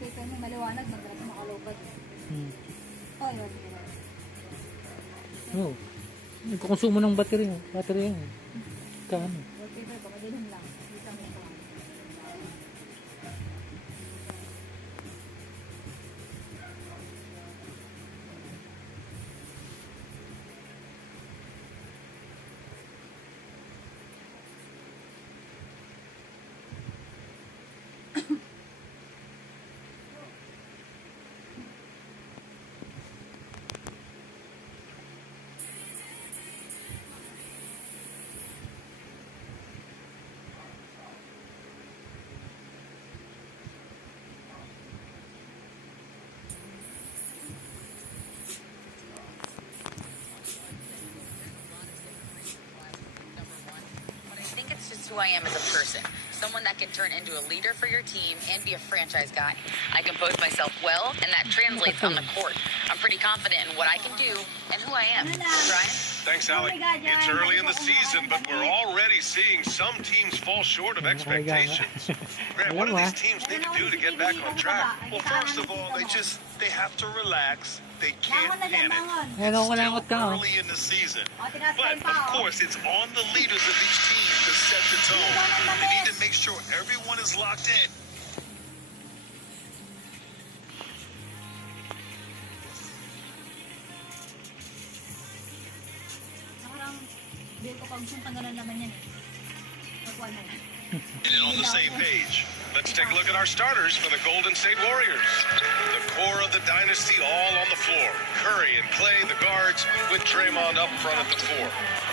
Kaya may maliwanag, magdala makalupad. Oh, yun. Oo. Nagkukonsumo ng battery. Battery yan. Kano? Wallpaper ko, madilim lang. Kita mo ito. Who I am as a person, someone that can turn into a leader for your team and be a franchise guy. I compose myself well, and that translates on the court. I'm pretty confident in what I can do and who I am. Brian? Thanks, Alec. It's early in the season, but we're already seeing some teams fall short of expectations. Grant, what do these teams need to do to get back on track? Well, first of all, they have to relax. They can't panic. Ano ko It's still early in the season. But, of course, it's on the leaders of each team to set the tone. They need to make sure everyone is locked in. And on the same page. Let's take a look at our starters for the Golden State Warriors. The core of the dynasty all on the floor. Curry and Clay, the guards, with Draymond up front at the 4.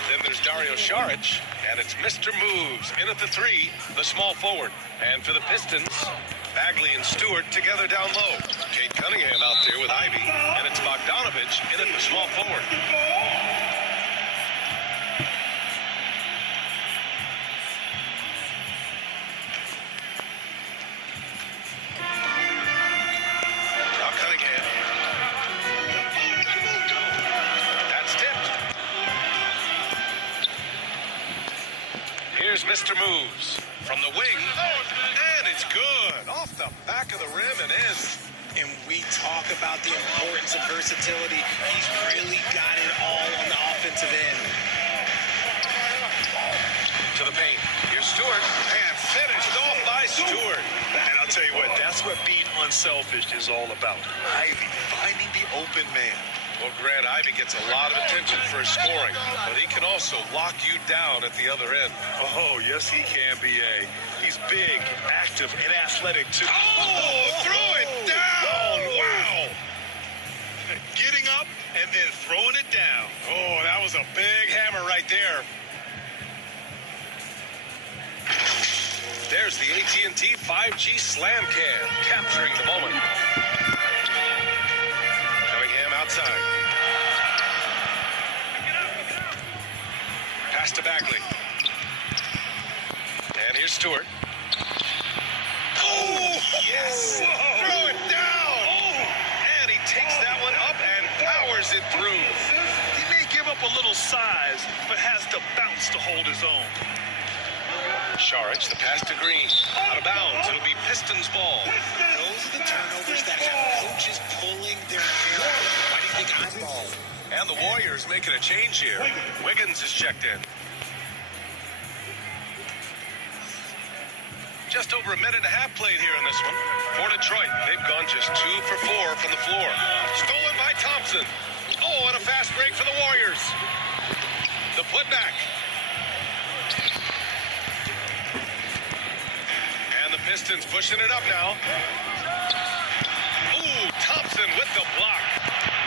Then there's Dario Saric, and it's Mr. Moves in at the 3, the small forward. And for the Pistons, Bagley and Stewart together down low. Kate Cunningham out there with Ivy, and it's Bogdanovich in at the small forward. Here's Mr. Moves from the wing, and it's good off the back of the rim and in. And we talk about the importance of versatility. He's really got it all on the offensive end. To the paint. Here's Stewart, and finished off by Stewart. And I'll tell you what, that's what being unselfish is all about. Ivy finding the open man. Well, Grant, Ivy gets a lot of attention for his scoring, but he can also lock you down at the other end. Oh, yes, he can, B.A. He's big, active, and athletic, too. Oh, throw it down! Wow! Getting up and then throwing it down. Oh, that was a big hammer right there. There's the AT&T 5G Slam Cam, capturing the moment. Cunningham outside. Pass to Bagley. And here's Stewart. Oh, yes! Throw it down! And he takes that one up and powers it through. He may give up a little size, but has the bounce to hold his own. Saric, the pass to Green. Out of bounds. It'll be Pistons ball. Those are the turnovers that have coaches pulling their hair out. Why do you think I'm ball? And the Warriors making a change here. Wiggins is checked in. Just over a minute and a half played here in this one. For Detroit, they've gone just 2 for 4 from the floor. Stolen by Thompson. Oh, and a fast break for the Warriors. The putback. And the Pistons pushing it up now. Ooh, Thompson with the block.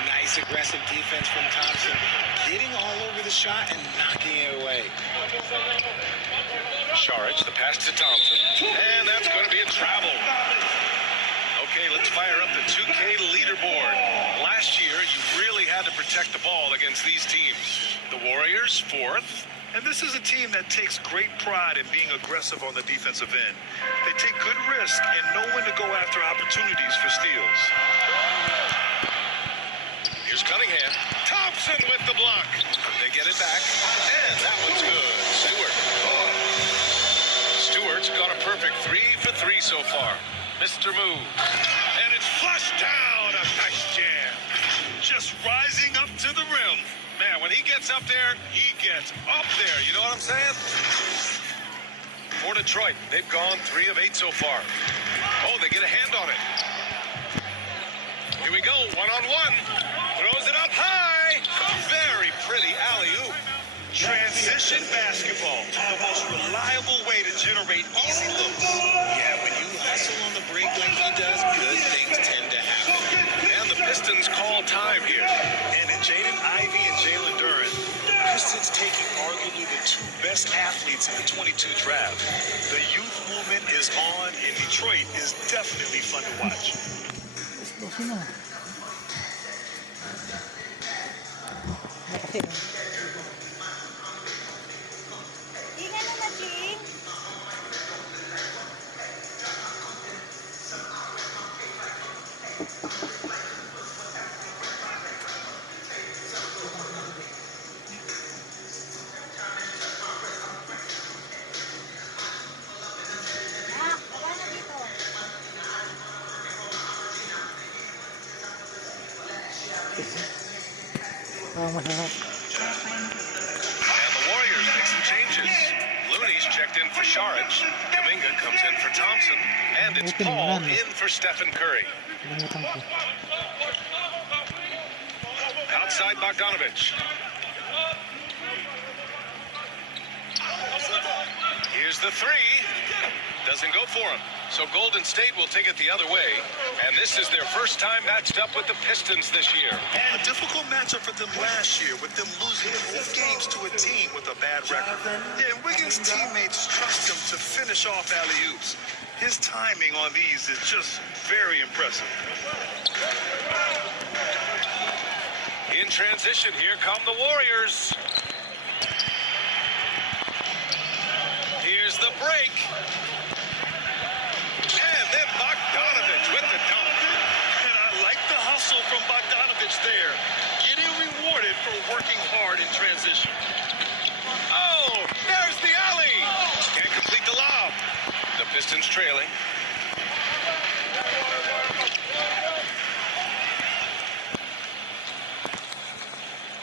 Nice aggressive defense from Thompson. Getting all over the shot and knocking it away. Saric, the pass to Thompson. And that's going to be a travel. Okay, let's fire up the 2K leaderboard. Last year, you really had to protect the ball against these teams. The Warriors, 4th. And this is a team that takes great pride in being aggressive on the defensive end. They take good risk and know when to go after opportunities for steals. Here's Cunningham. Thompson with the block. They get it back. And that one's good. Stewart's got a perfect 3 for 3 so far. Mr. Moves. And it's flushed down. A nice jam. Just rising up to the rim. Man, when he gets up there, he gets up there. You know what I'm saying? For Detroit, they've gone 3 of 8 so far. Oh, they get a hand on it. Here we go, one-on-one. Throws it up high. Very pretty alley-oop. Transition basketball, the most reliable way to generate easy looks. Yeah, when you hustle on the break like he does, good things tend to happen. And the Pistons call time here. And in Jaden Ivey and Jalen Duren, Pistons taking arguably the 2 best athletes in the 22 draft. The youth movement is on, and Detroit is definitely fun to watch. Explosion na. Kasi, Tingnan mo na, Ching. Baba na dito. masarap. And the Warriors make some changes. Looney's checked in for Saric. Kuminga comes in for Thompson. And it's Paul in for Stephen Curry. Limutan ko. Outside Bogdanovich. Here's the three. Doesn't go for him. So Golden State will take it the other way. And this is their first time matched up with the Pistons this year. A difficult matchup for them last year, with them losing both games to a team with a bad record. Yeah, Wiggins' teammates trust him to finish off alley-oops. His timing on these is just very impressive. In transition, here come the Warriors. Here's the break. And then Bogdanovich with the dunk. And I like the hustle from Bogdanovich there. Getting rewarded for working hard in transition. Oh, there's the alley. Can't complete the lob. The Pistons trailing.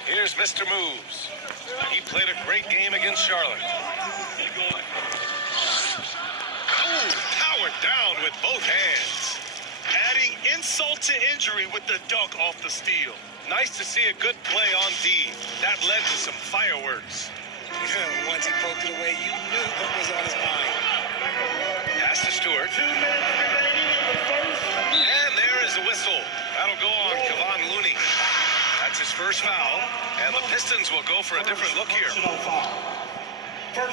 Here's Mr. Moves. He played a great game against Charlotte. Oh, powered down with both hands. Adding insult to injury with the dunk off the steal. Nice to see a good play on D. That led to some fireworks. Once he poked it away, you knew what was on his mind. Pass to Stewart. And there is a whistle. That'll go on Kevon Looney. That's his first foul. And the Pistons will go for a different look here. A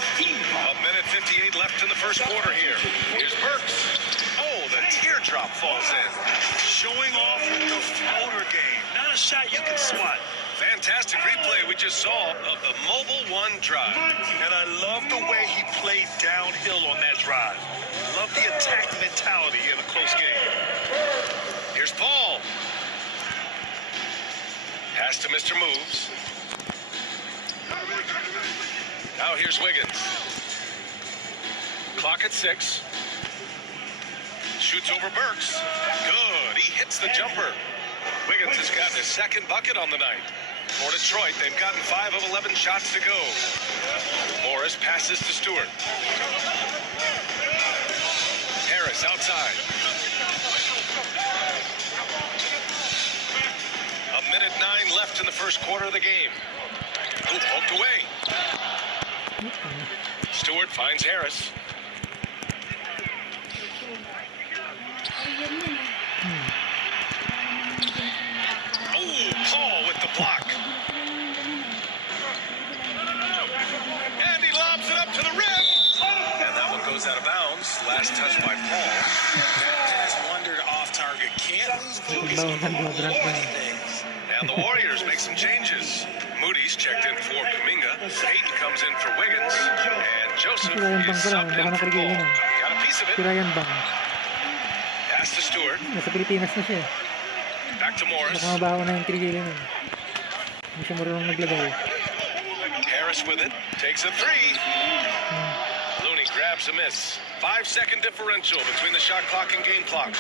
minute 58 left in the first quarter here. Here's Burks. Oh, the teardrop falls in. Showing off the floater game. Not a shot you can swat. Fantastic replay we just saw of the Mobile One drive. And I love the way he played downhill on that drive. Love the attack mentality in a close game. Here's Paul. Pass to Mr. Moves. Now here's Wiggins. Clock at 6. Shoots over Burks. Good. He hits the jumper. Wiggins has gotten his second bucket on the night. For Detroit, they've gotten 5 of 11 shots to go. Morris passes to Stewart. Harris outside. A minute 9 left in the first quarter of the game. Who poked away? Stewart finds Harris. Oh, Paul with the block. And he lobs it up to the rim. And that one goes out of bounds. Last touch by Paul. Just wondered off target. Can't lose focus on the things. And the Warriors make some changes. Moody's checked in for Kuminga. Payton comes in for Wiggins. And Joseph is subbed in for Paul. Got a piece of it. Ryan Bang. Pass to Stewart. Nasa Pilipinas na siya. Back to Morris. Nakamabaho na yung trigilin nun. Hindi siya marunong naglagay. Harris with it. Takes a three. Looney. grabs a miss. 5-second differential between the shot clock and game clock.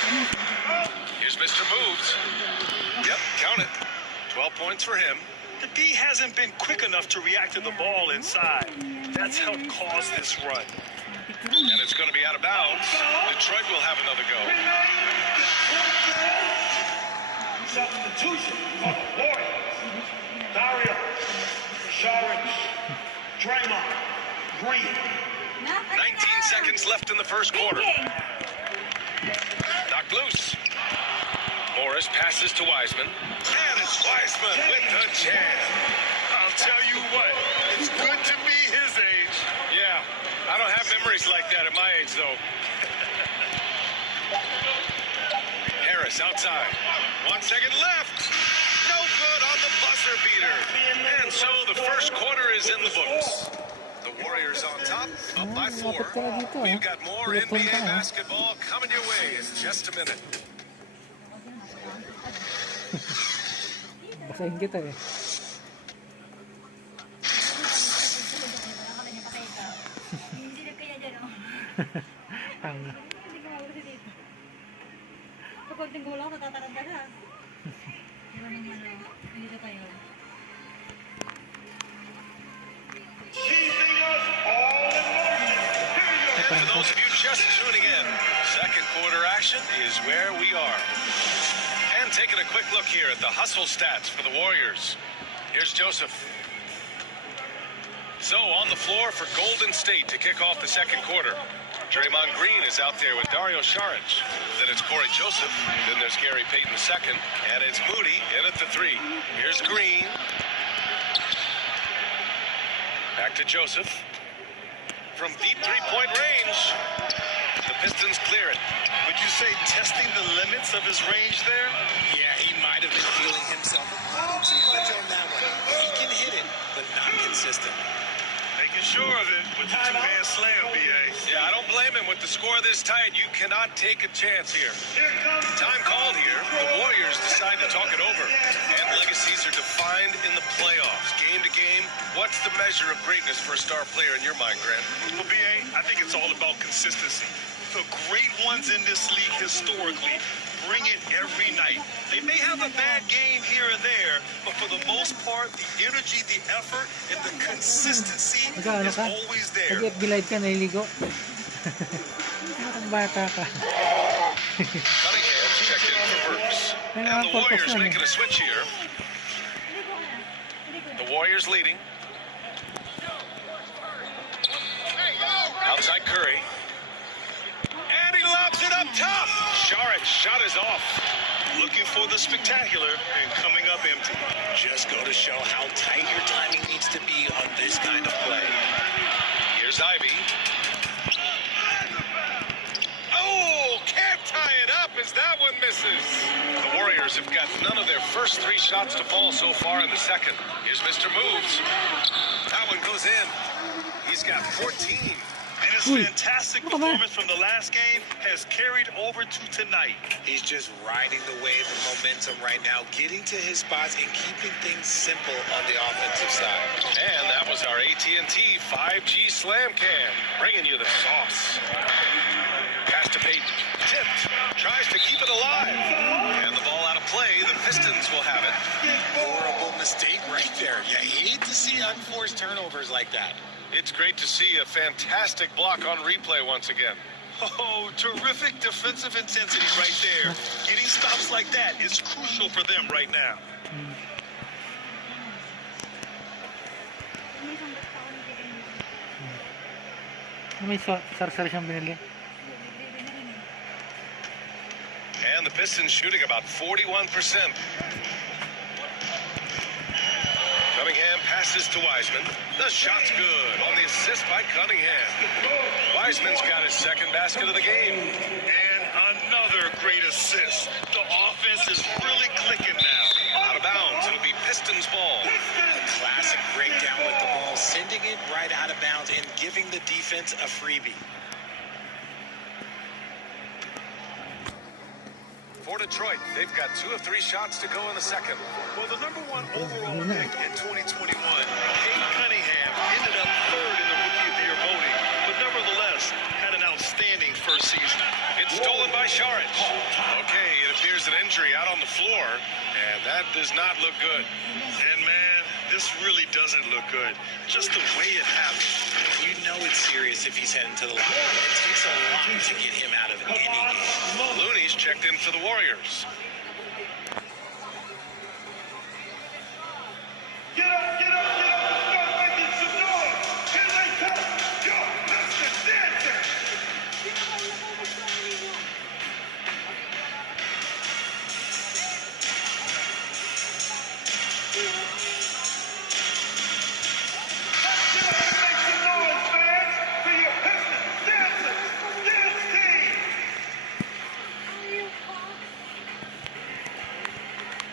Here's Mr. Moves. Yep, count it. 12 points for him. The D hasn't been quick enough to react to the ball inside. That's helped cause this run. And it's going to be out of bounds. Detroit will have another go. Substitution for the Warriors. Dario, Saric, Draymond, Green. 19 seconds left in the first quarter. Knocked loose. Morris passes to Wiseman. And it's Wiseman with the jam. I'll tell you what, it's good to be his age. Yeah, I don't have memories like that at my age, though. Harris outside. 1 second left. No good on the buzzer beater. And so the first quarter is in the books. The Warriors on top, up by 4. We've got more NBA basketball coming your way in just a minute. Basahin kita eh. Tanga. Kapag tinggulo ako, natatarad ka na. Dito tayo. And for those of you just tuning in, second quarter action is where we are. And taking a quick look here at the hustle stats for the Warriors. Here's Joseph. So on the floor for Golden State to kick off the second quarter. Draymond Green is out there with Dario Saric. Then it's Corey Joseph. Then there's Gary Payton II. And it's Moody in at the 3. Here's Green. Back to Joseph. From deep three-point range. The Pistons clear it. Would you say testing the limits of his range there? Yeah, he might have been feeling himself a little too much on that one. He can hit it, but not consistent. Making sure of it with the two-hand slam, B.A. Yeah, I don't blame him. With the score this tight, you cannot take a chance here. Time called here. The Warriors decide to talk it over. And legacies are defined in the playoffs. Game to game, what's the measure of greatness for a star player in your mind, Grant? Well, B.A., I think it's all about consistency. The great ones in this league historically bring it every night. They may have a bad game here and there, but for the most part, the energy, the effort, and the consistency is always there. Nag-FB-Live ka, naliligo. Bata ka. Cunningham's checked in for Burks. And the Warriors making a switch here. The Warriors leading. Outside Curry. And he lobs it up top. Saric shot is off. Looking for the spectacular and coming up empty. Just go to show how tight your timing needs to be on this kind of play. Here's Ivy. Oh, can't tie it up as that one misses. The Warriors have got none of their first 3 shots to fall so far in the second. Here's Mr. Moves. That one goes in. He's got 14. And his fantastic performance from the last game has carried over to tonight. He's just riding the wave of momentum right now, getting to his spots and keeping things simple on the offensive side. And that was our AT&T 5G Slam Cam, bringing you the sauce. Pass to Payton, tipped, tries to keep it alive. And the ball out of play, the Pistons will have it. Horrible mistake right there. You hate to see unforced turnovers like that. It's great to see a fantastic block on replay once again. Oh, terrific defensive intensity right there. Getting stops like that is crucial for them right now. May sar-sar siyang binili. And the Pistons shooting about 41%. Cunningham passes to Wiseman. The shot's good on the assist by Cunningham. Wiseman's got his second basket of the game. And another great assist. The offense is really clicking now. Out of bounds, it'll be Pistons ball. A classic breakdown with the ball, sending it right out of bounds and giving the defense a freebie. For Detroit, they've got 2 of 3 shots to go in the second. Well, the #1 overall pick in 2021, Cade Cunningham, ended up 3rd in the Rookie of the Year voting. But nevertheless, the floor, and that does not look good. And man, this really doesn't look good. Just the way it happened. You know it's serious if he's heading to the locker room. It takes a lot to get him out of any game. Looney's checked in for the Warriors. Get up, get up, get up, and start making some noise. Here they come. Yo, Mr. Dancer. Get up and make some noise, fans, for your Pistons Dancers Dance Team.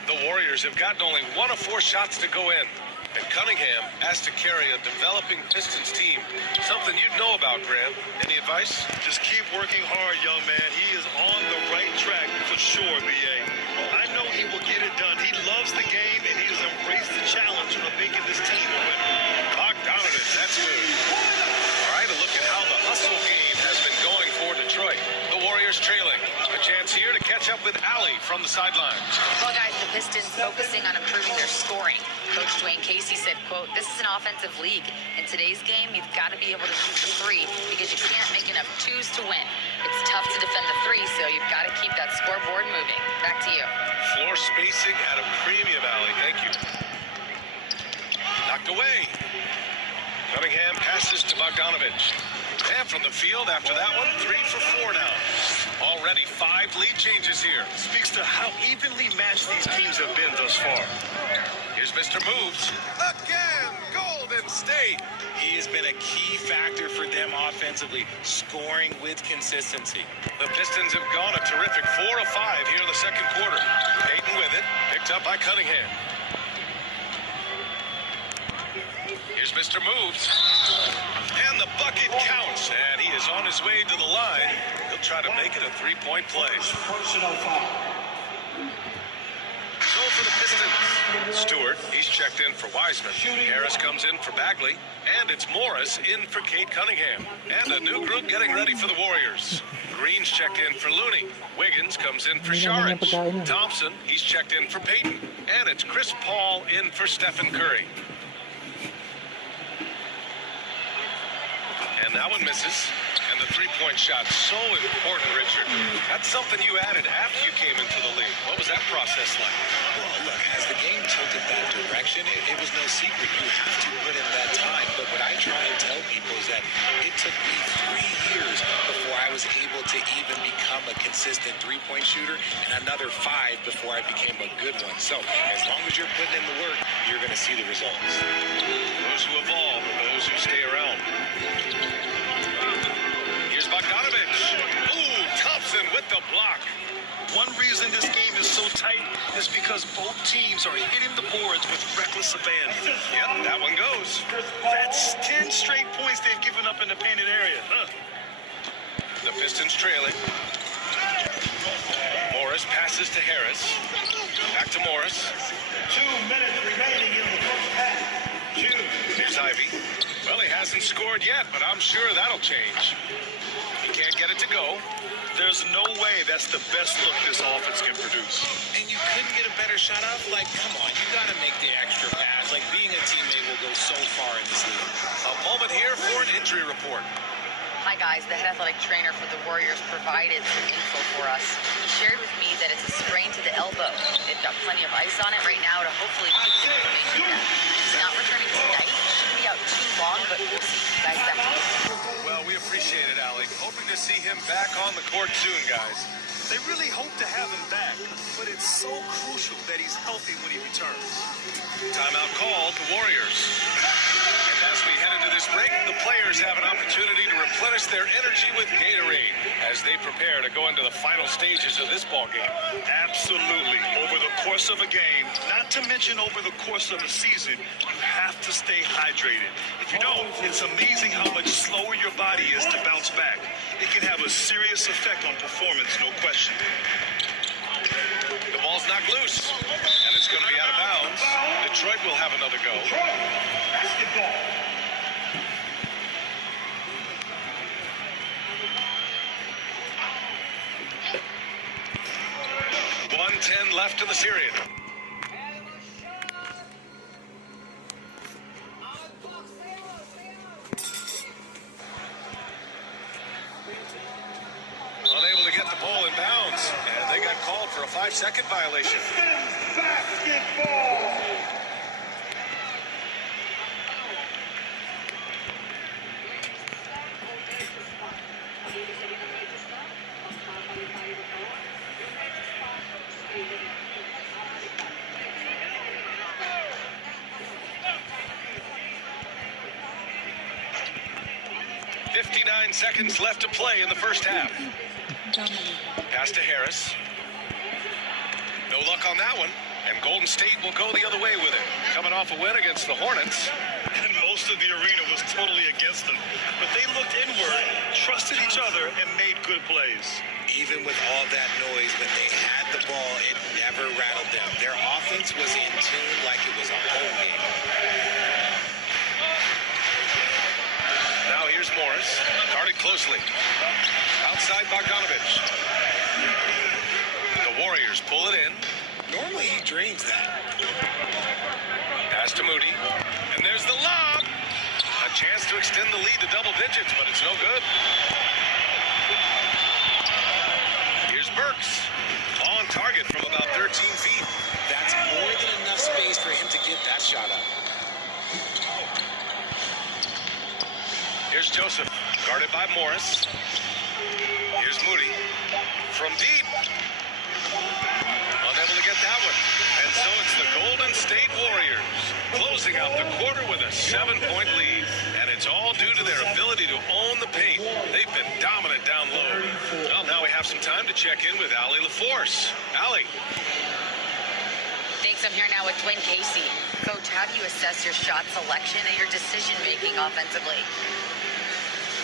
The Warriors have gotten only 1 of 4 shots to go in, and Cunningham has to carry a developing Pistons team. Something you'd know about, Graham. Any advice? Just keep working hard, young man. He is on the right track for sure, B.A. I know he will get it done. He loves the game, and he has embraced the challenge of making this team a winner. Bogdanovich, that's good. All right, a look at how the hustle game has been going for Detroit. The Warriors trailing. A chance here to catch up with Allie from the sidelines. Well, guys, the Pistons focusing on improving their scoring. Coach Dwayne Casey said, quote, "This is an offensive league. In today's game, you've got to be able to shoot the three because you can't make enough twos to win. It's tough to defend the three, so you've got to keep that scoreboard moving." Back to you. Floor spacing at a premium, Allie. Thank you. Knocked away. Cunningham passes to Bogdanovich. And from the field after that one, 3 for 4 now. Already 5 lead changes here. Speaks to how evenly matched these teams have been thus far. Here's Mr. Moves. Again, Golden State. He has been a key factor for them offensively, scoring with consistency. The Pistons have gone a terrific 4 of 5 here in the second quarter. Payton with it, picked up by Cunningham. Here's Mr. Moves. And the bucket counts, and he is on his way to the line. He'll try to make it a 3-point play. Personal foul. So for the Pistons, Stewart, he's checked in for Wiseman. Harris comes in for Bagley, and it's Morris in for Kate Cunningham. And a new group getting ready for the Warriors. Green's checked in for Looney. Wiggins comes in for Sharridge. Thompson, he's checked in for Payton. And it's Chris Paul in for Stephen Curry. And that one misses. And the 3-point shot, so important, Richard. That's something you added after you came into the league. What was that process like? Well, look, as the game tilted that direction, it was no secret. You have to put in that time. But what I try and tell people is that it took me 3 years before I was able to even become a consistent 3-point shooter, and another 5 before I became a good one. So as long as you're putting in the work, you're going to see the results. Those who evolve are those who stay around. Here's Bogdanovich. Ooh, Thompson with the block. One reason this game is so tight is because both teams are hitting the boards with reckless abandon. Yep, that one goes. That's 10 straight points they've given up in the painted area. The Pistons trailing. Morris passes to Harris. Back to Morris. 2 minutes remaining in the first half. Here's Ivy. Well, he hasn't scored yet, but I'm sure that'll change. He can't get it to go. There's no way that's the best look this offense can produce. And you couldn't get a better shot off? Like, come on, you got to make the extra pass. Like, being a teammate will go so far in this league. A moment here for an injury report. Hi, guys. The head athletic trainer for the Warriors provided some info for us. He shared with me that it's a sprain to the elbow. They've got plenty of ice on it right now to hopefully keep the inflammation down. He's not returning tonight. He shouldn't be out too long, but we'll see. Guys, back to you. Well, we appreciate it, Allie. Hoping to see him back on the court soon, guys. They really hope to have him back, but it's so crucial that he's healthy when he returns. Timeout called, the Warriors. And as we head into this break, the players have an opportunity to replenish their energy with Gatorade as they prepare to go into the final stages of this ball game. Absolutely. Over the course of a game, not to mention over the course of a season, you have to stay hydrated. If you don't, it's amazing how much slower your body is to bounce back. It can have a serious effect on performance, no question. The ball's knocked loose, and it's going to be out of bounds. Detroit will have another go. Basketball. 1:10 left in the period. Unable to get the ball in bounds, and they got called for a 5-second violation. Basketball. .59 seconds left to play in the first half. Pass to Harris. No luck on that one. And Golden State will go the other way with it. Coming off a win against the Hornets. And most of the arena was totally against them. But they looked inward, trusted each other, and made good plays. Even with all that noise, when they had the ball, it never rattled them. Their offense was in tune like it was a home game. Now here's Morris. Guarded closely. Outside Bogdanovich. The Warriors pull it in. Normally he drains that. Pass to Moody. And there's the lob. A chance to extend the lead to double digits, but it's no good. Here's Burks. On target from about 13 feet. That's more than enough space for him to get that shot up. Here's Joseph. Guarded by Morris. Here's Moody. From deep. Unable to get that one. And so it's the Golden State Warriors closing out the quarter with a 7-point lead. And it's all due to their ability to own the paint. They've been dominant down low. Well, now we have some time to check in with Allie LaForce. Allie. Thanks. I'm here now with Dwayne Casey. Coach, how do you assess your shot selection and your decision-making offensively?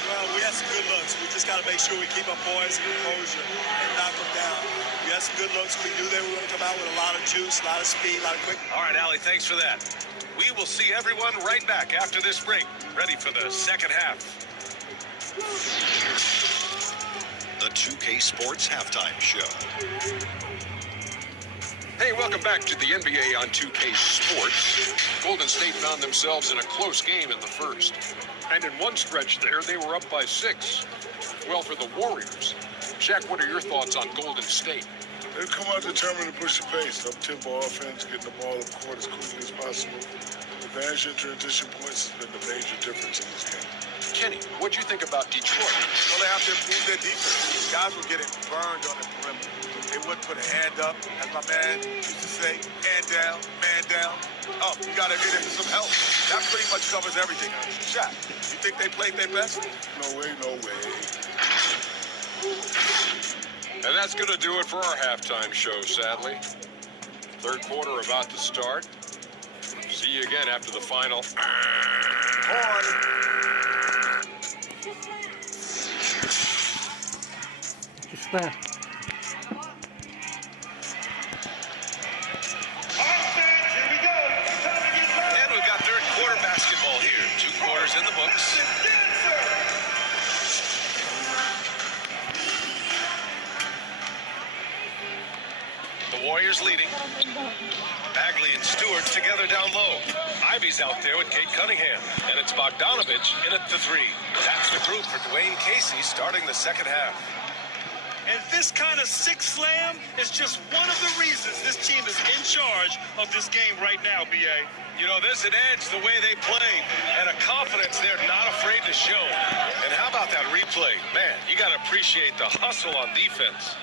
Well, we had some good looks. We just got to make sure we keep our poise and composure and knock them down. We had some good looks. We knew they were going to come out with a lot of juice, a lot of speed, a lot of quick. All right, Allie, thanks for that. We will see everyone right back after this break, ready for the second half. The 2K Sports Halftime Show. Hey, welcome back to the NBA on 2K Sports. Golden State found themselves in a close game in the first. And in one stretch there, they were up by 6. Well, for the Warriors, Shaq, what are your thoughts on Golden State? They've come out determined to push the pace, up-tempo offense, getting the ball up court as quickly as possible. Advantage in transition points has been the major difference in this game. Kenny, what'd you think about Detroit? Well, they have to improve their defense. These guys were getting burned on the perimeter. They wouldn't put a hand up, as my man used to say, hand down, man down. Oh, you got to get into some help. That pretty much covers everything. Shaq, you think they played their best? No way, no way. And that's going to do it for our halftime show, sadly. Third quarter about to start. See you again after the final. Isa. And we've got third quarter basketball here. 2 quarters in the books. The Warriors leading. Bagley and Stewart together down low. Ivy's out there with Kate Cunningham. And it's Bogdanovich in at the 3. That's the group for Dwayne Casey starting the second half. And this kind of six slam is just one of the reasons this team is in charge of this game right now, B.A. You know, there's an edge the way they play and a confidence they're not afraid to show. And how about that replay? Man, you got to appreciate the hustle on defense.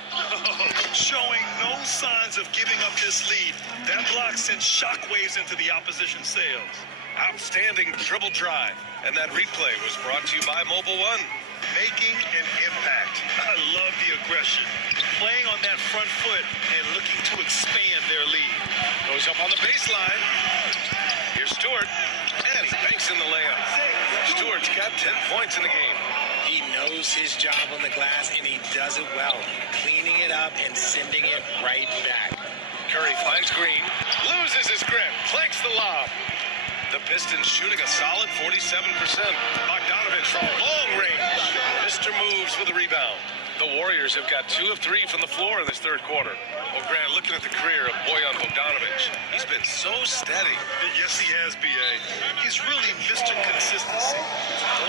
Showing no signs of giving up this lead. That block sent shockwaves into the opposition sails. Outstanding dribble drive. And that replay was brought to you by Mobile One. Making an impact. I love the aggression. Playing on that front foot and looking to expand their lead. Goes up on the baseline. Here's Stewart. And he banks in the layup. Stewart's got 10 points in the game. He knows his job on the glass, and he does it well. Cleaning it up and sending it right back. Curry finds Green. Loses his grip. Flanks the lob. The Pistons shooting a solid 47%. Bogdanovich from long range. Mr. Moves with the rebound. The Warriors have got 2 of 3 from the floor in this third quarter. Well, Grant, looking at the career of Bojan Bogdanovic, he's been so steady. Yes, he has, B.A. He's really Mr. Consistency.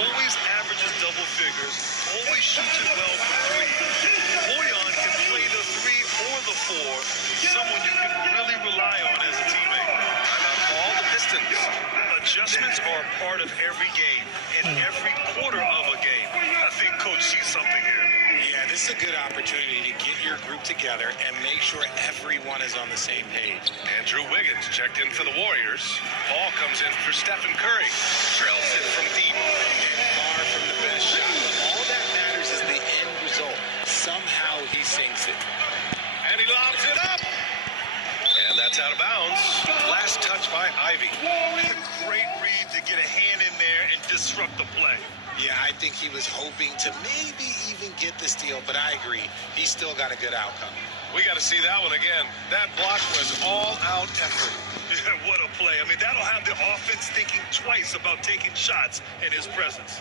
Always averages double figures, always shoots it well from three. Bojan can play the 3 or the 4, someone you can really rely on as a teammate. All the Pistons. Adjustments are a part of every game, and every quarter of a game. I think Coach sees something here. Yeah, this is a good opportunity to get your group together and make sure everyone is on the same page. Andrew Wiggins checked in for the Warriors. Ball comes in for Stephen Curry. Drills it from deep. And far from the best shot. But all that matters is the end result. Somehow he sinks it. And he lobs it up. And that's out of bounds. Last touch by Ivy. Great read to get a hand in there and disrupt the play. Yeah, I think he was hoping to maybe even get the steal, but I agree. He still got a good outcome. We got to see that one again. That block was all-out effort. Yeah, what a play. I mean, that'll have the offense thinking twice about taking shots in his presence.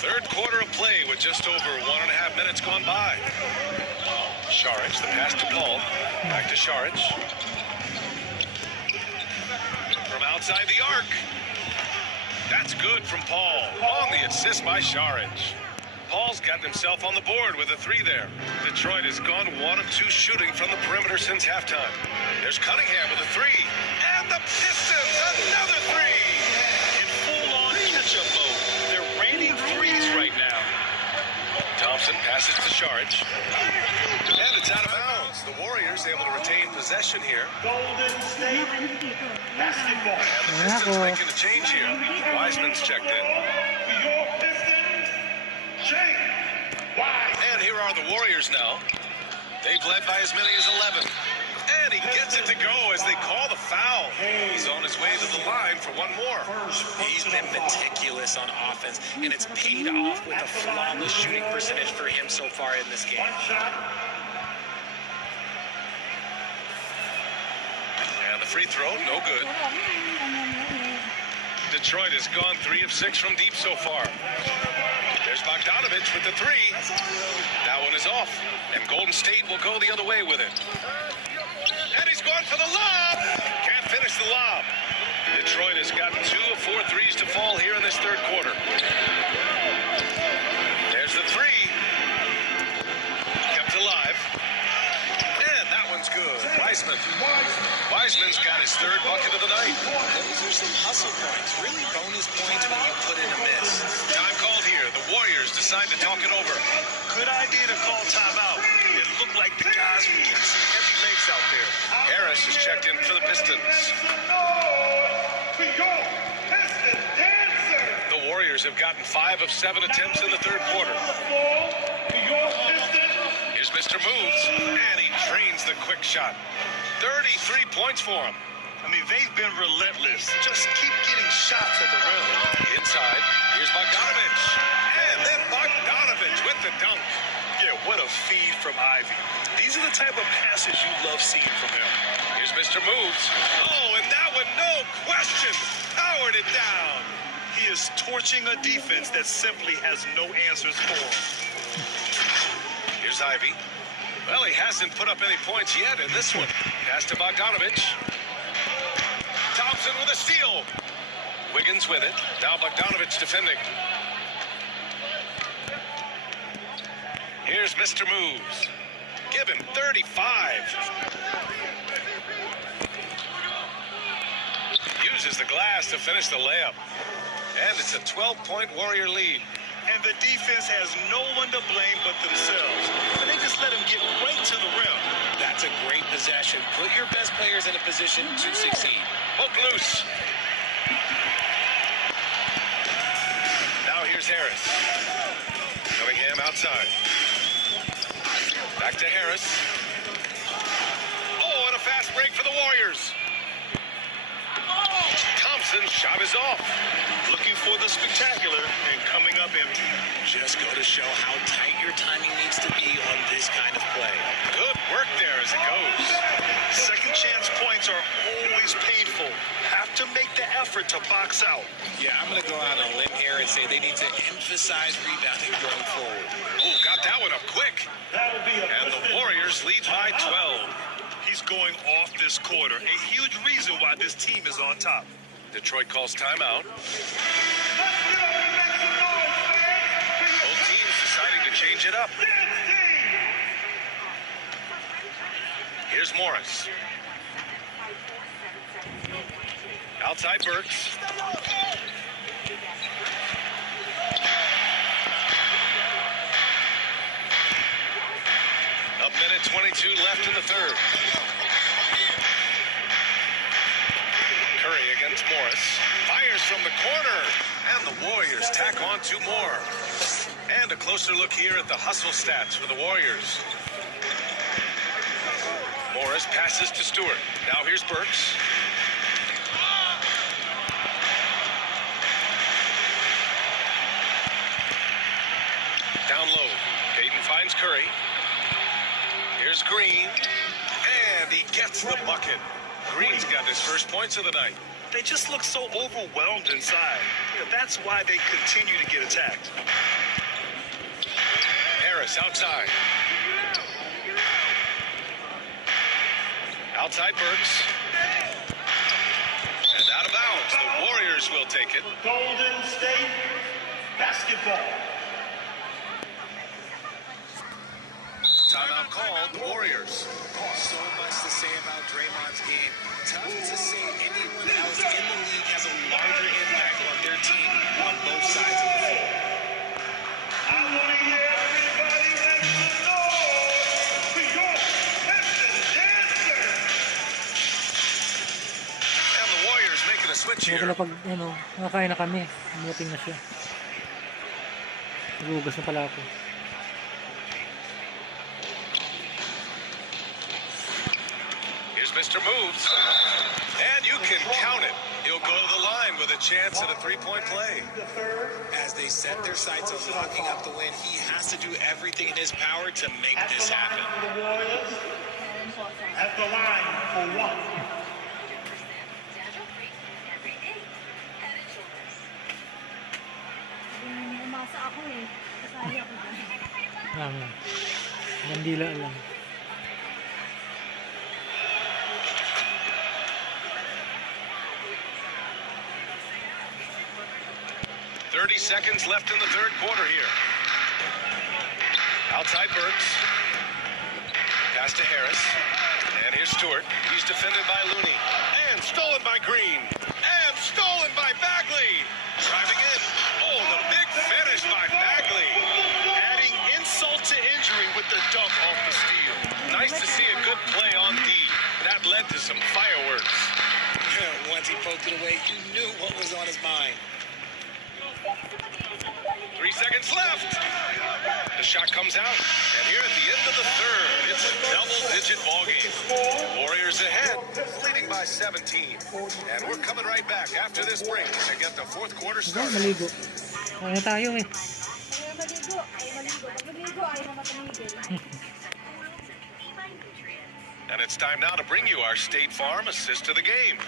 Third quarter of play with just over 1.5 minutes gone by. Šarić, the pass to Paul. Back to Šarić. From outside the arc. That's good from Paul. On the assist by Šarić. Paul's gotten himself on the board with a 3 there. Detroit has gone 1 of 2 shooting from the perimeter since halftime. There's Cunningham with a 3. And the Pistons, another 3. In full-on catch-up mode. They're raining threes right now. Thompson passes to Šarić. And it's out of bounds. The Warriors able to retain possession here. Golden State basketball. And the Pistons making a change here. Wiseman's checked in. Your Pistons, Jake Wise. And here are the Warriors now. They've led by as many as 11. And he gets it to go as they call the foul. He's on his way to the line for one more. He's been meticulous on offense, and it's paid off with a flawless shooting percentage for him so far in this game. And the free throw, no good. Detroit has gone 3 of 6 from deep so far. There's Bogdanovic with the 3. That one is off, and Golden State will go the other way with it. And he's going for the lob. Can't finish the lob. Detroit has gotten 2 of 4 threes to fall here in this third quarter. There's the 3. Kept alive. And that one's good. Wiseman's got his 3rd bucket of the night. Those are some hustle points. Really bonus points when you put in a miss. Time called here. The Warriors decide to talk it over. Good idea to call timeout. It looked like the guys were getting some heavy legs out there. Harris is checked in for the Pistons. The Warriors have gotten 5 of 7 attempts in the third quarter. Here's Mr. Moves, and he drains the quick shot. 33 points for him. I mean, they've been relentless. Just keep getting shots at the rim. Inside, here's Bogdanovic. And then Bogdanovic with the dunk. Yeah, what a feed from Ivy. These are the type of passes you love seeing from him. Here's Mr. Moves. Oh, and that one, no question, powered it down. He is torching a defense that simply has no answers for him. Here's Ivy. Well, he hasn't put up any points yet in this one. Pass to Bogdanovic. Thompson with a steal. Wiggins with it. Now Bogdanovic defending. Here's Mr. Moves. Give him 35. Uses the glass to finish the layup. And it's a 12-point Warrior lead. And the defense has no one to blame but themselves. And they just let him get right to the rim. That's a great possession. Put your best players in a position to succeed. Hook loose. Now here's Harris. Cunningham outside. Back to Harris. Oh, and a fast break for the Warriors. Thompson's shot is off. Looking for the spectacular and coming up empty. Just go to show how tight your timing needs to be on this kind of play. Good work there as it goes. Second chance points are always painful. Have to make the effort to box out. Yeah, I'm going to go out on a limb here and say they need to emphasize rebounding going forward. Oh, got got that one up quick. And the Warriors lead by 12. He's going off this quarter. A huge reason why this team is on top. Detroit calls timeout. Both teams deciding to change it up. Here's Morris. Outside Burks. A minute 22 left in the third. Curry against Morris. Fires from the corner. And the Warriors tack on 2 more. And a closer look here at the hustle stats for the Warriors. Morris passes to Stewart. Now here's Burks. Down low. Payton finds Curry. Here's Green. And he gets the bucket. Green's got his first points of the night. They just look so overwhelmed inside. That's why they continue to get attacked. Harris outside. Outside Burks. And out of bounds. The Warriors will take it. Golden State basketball. Timeout called, the Warriors. So much to say about Draymond's game. Tough to say anyone else in the league has a larger impact on their team on both sides of the floor. I want to hear everybody make some noise for your Pistons dancer. And the Warriors making a switch here. Pag nakakain na kami, umuting na siya. Nagugas na pala ako. Mr. Moves, and you can count it. He'll go to the line with a chance at a three-point play. As they set their sights on locking up the win, he has to do everything in his power to make this happen. The Warriors at the line for 1. Umasa ako eh. Kasali ako dyan. Mandila lang. 30 seconds left in the third quarter here. Outside Burks. Pass to Harris. And here's Stewart. He's defended by Looney. And stolen by Green. And stolen by Bagley. Driving in. Oh, the big finish by Bagley. Adding insult to injury with the dunk off the steal. Nice to see a good play on D. That led to some fireworks. Once he poked it away, you knew what was on his mind. 3 seconds left. The shot comes out. And here at the end of the third, it's a double-digit ball game. Warriors ahead, leading by 17. And we're coming right back after this break to get the fourth quarter started. Maligo. Kaya tayo eh. Ayaw maligo. Pag maligo, ayaw matamigil. And it's time now to bring you our State Farm assist to the game.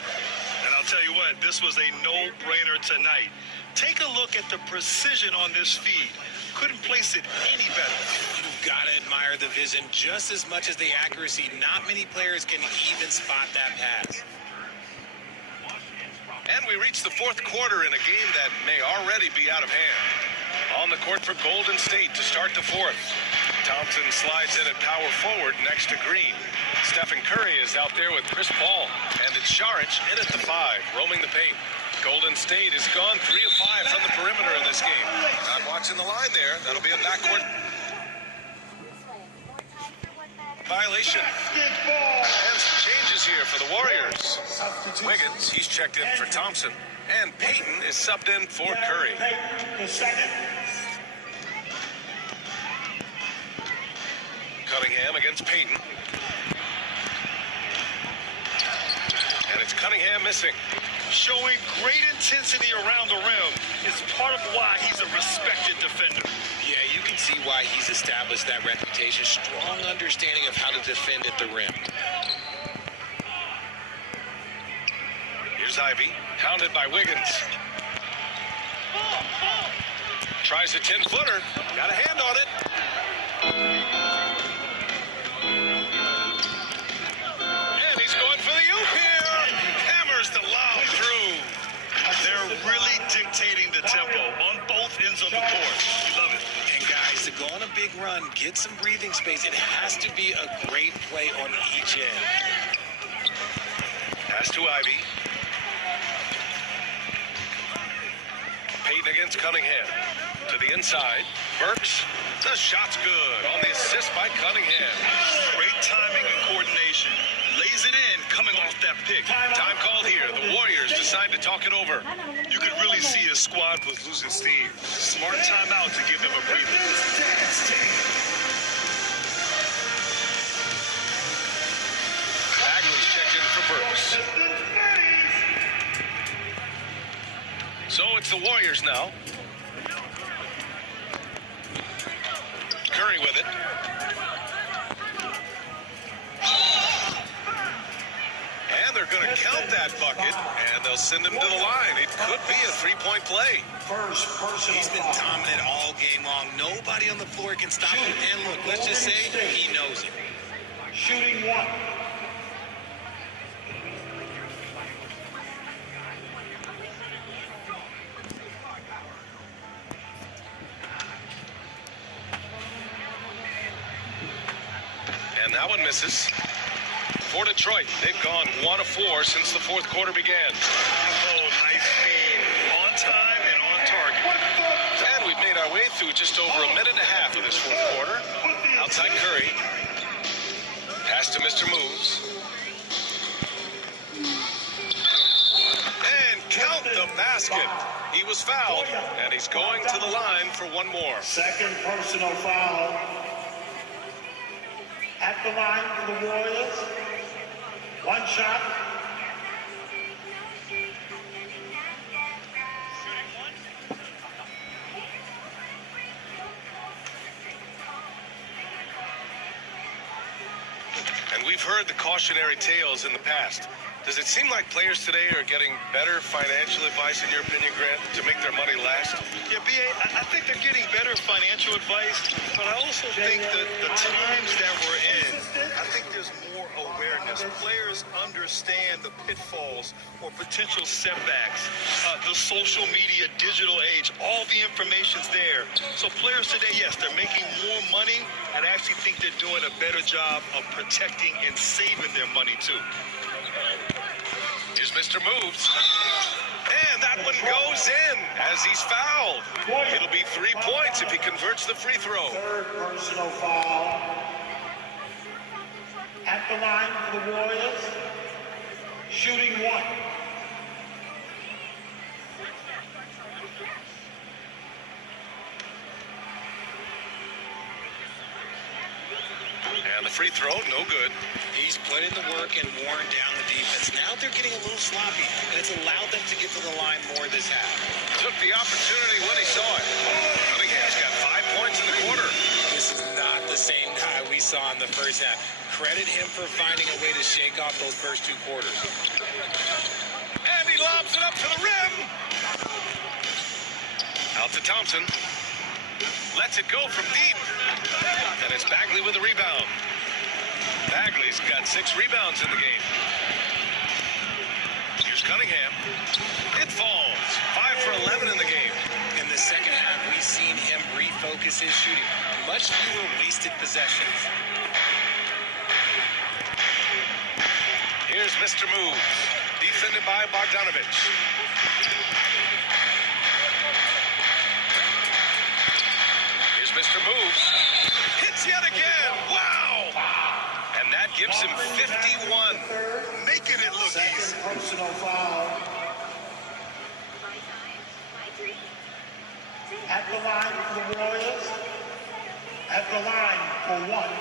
And I'll tell you what, this was a no-brainer tonight. Take a look at the precision on this feed. Couldn't place it any better. You've got to admire the vision just as much as the accuracy. Not many players can even spot that pass. And we reach the fourth quarter in a game that may already be out of hand. On the court for Golden State to start the fourth. Thompson slides in at power forward next to Green. Stephen Curry is out there with Chris Paul. And it's Šarić in at the 5, roaming the paint. Golden State has gone 3 of 5 from the perimeter in this game. Not watching the line there. That'll be a backcourt violation. And some changes here for the Warriors. Wiggins, he's checked in for Thompson. And Payton is subbed in for Curry. Cunningham against Payton. And it's Cunningham missing. Showing great intensity around the rim is part of why he's a respected defender. Yeah, you can see why he's established that reputation. Strong understanding of how to defend at the rim. Here's Ivy, pounded by Wiggins. Tries a 10-footer, got a hand on it. And he's going for the oop here. Hammers the lob through. They're really dictating the tempo on both ends of the court. You love it. And guys, to go on a big run, get some breathing space, it has to be a great play on each end. Pass to Ivy. Payton against Cunningham. To the inside. Burks. The shot's good on the assist by Cunningham. Great timing and coordination. Lays it in coming off that pick. Time called here. The Warriors decide to talk it over. You could really see his squad was losing steam. Smart timeout to give them a breather. Bagley's checked in for Burks. So it's the Warriors now. Curry with it. And they're going to count that bucket, and they'll send him to the line. It could be a three-point play. He's been dominant all game long. Nobody on the floor can stop him. And look, let's just say he knows it. Shooting one. And that one misses. For Detroit, they've gone 1 of 4 since the fourth quarter began. Oh, nice speed. On time and on target. And we've made our way through just over a minute and a half of this fourth quarter. Outside Curry. Pass to Mr. Moves. And count the basket. He was fouled, and he's going to the line for one more. Second personal foul. At the line for the Warriors. One shot. And we've heard the cautionary tales in the past. Does it seem like players today are getting better financial advice, in your opinion, Grant, to make their money last? Yeah, B.A., I think they're getting better financial advice, but I also think that the times that we're in, I think there's more awareness. Players understand the pitfalls or potential setbacks. The social media, digital age, all the information's there. So players today, yes, they're making more money, and I actually think they're doing a better job of protecting and saving their money, too. Here's Mr. Moves. And that one goes in as he's fouled. It'll be 3 points if he converts the free throw. Third personal foul. At the line for the Warriors. Shooting one. And the free throw, no good. He's put in the work and worn down the defense. Now they're getting a little sloppy, and it's allowed them to get to the line more this half. Took the opportunity when he saw it. Cunningham's got 5 points in the quarter. This is not the same guy we saw in the first half. Credit him for finding a way to shake off those first 2 quarters. And he lobs it up to the rim. Out to Thompson. Lets it go from deep. And it's Bagley with the rebound. Bagley's got 6 rebounds in the game. Here's Cunningham. It falls. 5 for 11 in the game. In the second half, we've seen him refocus his shooting. Much fewer wasted possessions. Here's Mr. Moves. Defended by Bogdanovich. Here's Mr. Moves. Hits yet again. Wow! And that gives him 51. Making it look Second easy. personal foul. At the line for the Warriors. At the line for one.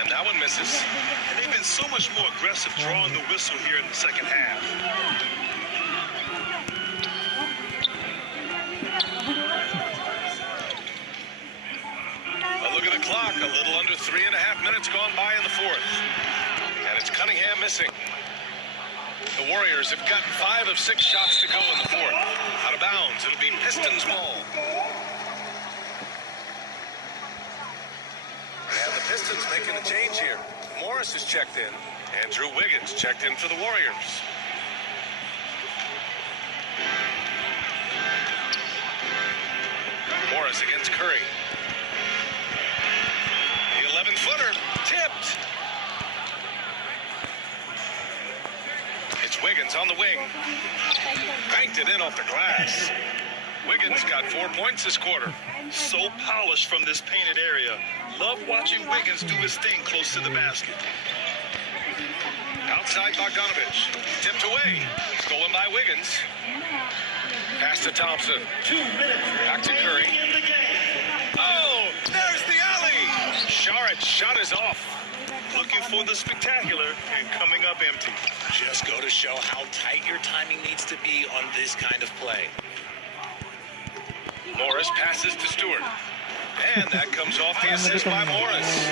And that one misses. And they've been so much more aggressive drawing the whistle here in the second half. A look at the clock. 11 A little under 3.5 minutes gone by in the fourth. And it's Cunningham missing. The Warriors have gotten 5 of 6 shots to go in the fourth. Out of bounds, it'll be Pistons ball. And the Pistons making a change here. Morris is checked in. Andrew Wiggins checked in for the Warriors. Morris against Curry. The 11-footer tipped. It's Wiggins on the wing. Banked it in off the glass. Wiggins got 4 points this quarter. So polished from this painted area. Love watching Wiggins do his thing close to the basket. Outside Bogdanovich. Tipped away. Stolen by Wiggins. Pass to Thompson. Back to Curry. Oh, there's the alley. Sharrett's shot is off. Looking for the spectacular and coming up empty. Just go to show how tight your timing needs to be on this kind of play. Morris passes to Stewart. And that comes off the assist by Morris.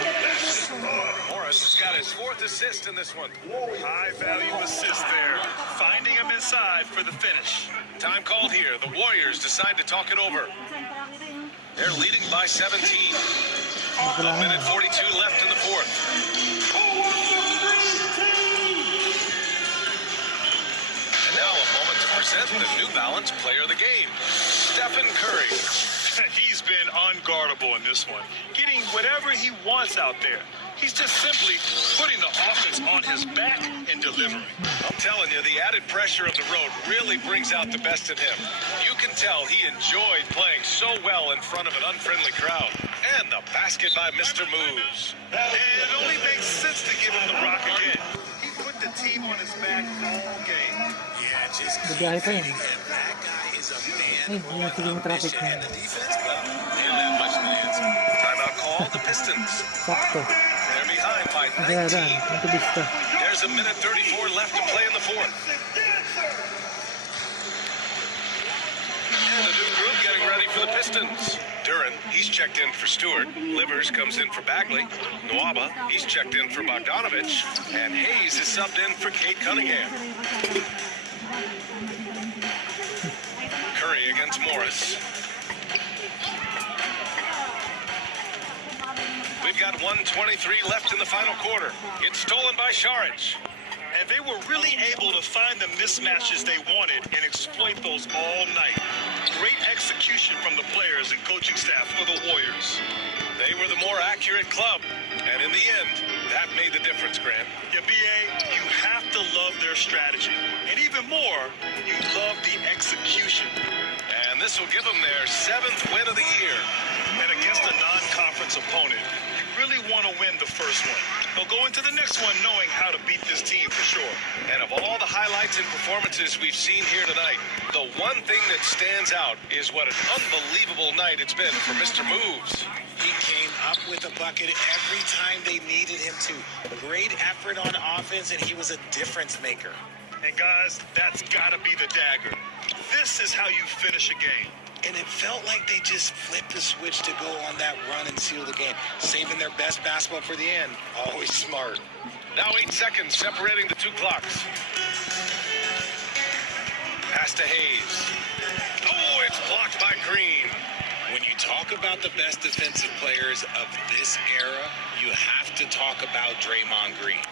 Morris has got his 4th assist in this one. High value assist there. Finding him inside for the finish. Time called here. The Warriors decide to talk it over. They're leading by 17. A minute 42 left in the fourth. And now a moment to present the New Balance Player of the Game, Stephen Curry. He's been unguardable in this one, getting whatever he wants out there. He's just simply putting the offense on his back and delivering. I'm telling you, the added pressure of the road really brings out the best in him. You can tell he enjoyed playing so well in front of an unfriendly crowd. And the basket by Mr. Moves. And it only makes sense to give him the rock again. He put the team on his back all game. Yeah, just Bibiyahe pa yun. that guy is a man. Ay, yung sige yung traffic na. And the defense, well, Timeout call, the Pistons. Sakto. They're behind by Kaya 19. ang tubista. There's a minute 34 left to play in the fourth. And a new group getting ready for the Pistons. Duran, he's checked in for Stewart. Livers comes in for Bagley. Nwaba, he's checked in for Bogdanovich. And Hayes is subbed in for Kate Cunningham. Curry against Morris. We've got 1:23 left in the final quarter. It's stolen by Sharrett's. And they were really able to find the mismatches they wanted and exploit those all night. Great execution from the players and coaching staff for the Warriors. They were the more accurate club, and in the end, that made the difference, Grant. Yeah, B.A., you have to love their strategy. And even more, you love the execution. And this will give them their 7th win of the year. And against a non-conference opponent, you really want to win the first one. They'll go into the next one knowing how to beat this team for sure. And of all the highlights and performances we've seen here tonight, the one thing that stands out is what an unbelievable night it's been for Mr. Moves. he came up with a bucket every time they needed him to. Great effort on offense, and he was a difference maker. And guys, that's got to be the dagger. This is how you finish a game. And it felt like they just flipped the switch to go on that run and seal the game, saving their best basketball for the end. Always smart. Now 8 seconds separating the two clocks. Pass to Hayes. Oh, it's blocked by Green. When you talk about the best defensive players of this era, you have to talk about Draymond Green.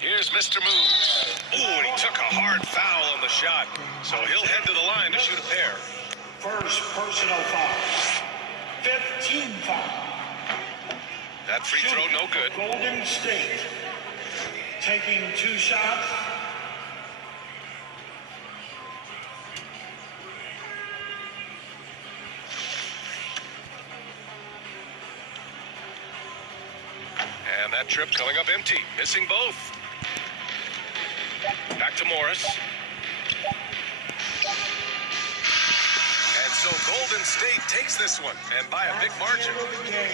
Here's Mr. Moves. Oh, and he took a hard foul on the shot. So he'll head to the line to shoot a pair. First personal foul. 15 foul. That free throw no good. Golden State taking 2 shots. And that trip coming up empty, missing both. Back to Morris. And so Golden State takes this one, and by a big margin.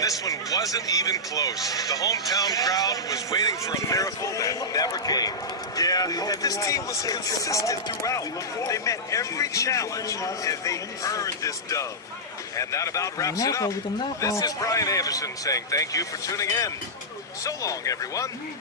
This one wasn't even close. The hometown crowd was waiting for a miracle that never came. Yeah, and this team was consistent throughout. They met every challenge, and they earned this dub. And that about wraps it up. This is Brian Anderson saying thank you for tuning in. So long, everyone.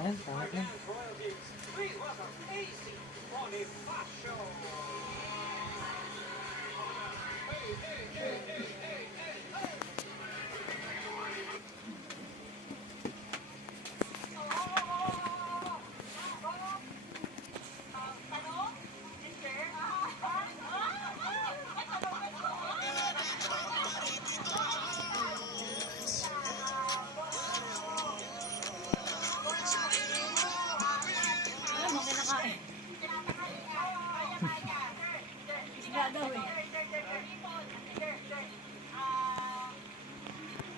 Ayan, tawag na. Alam mo, kinakain. Isda daw eh.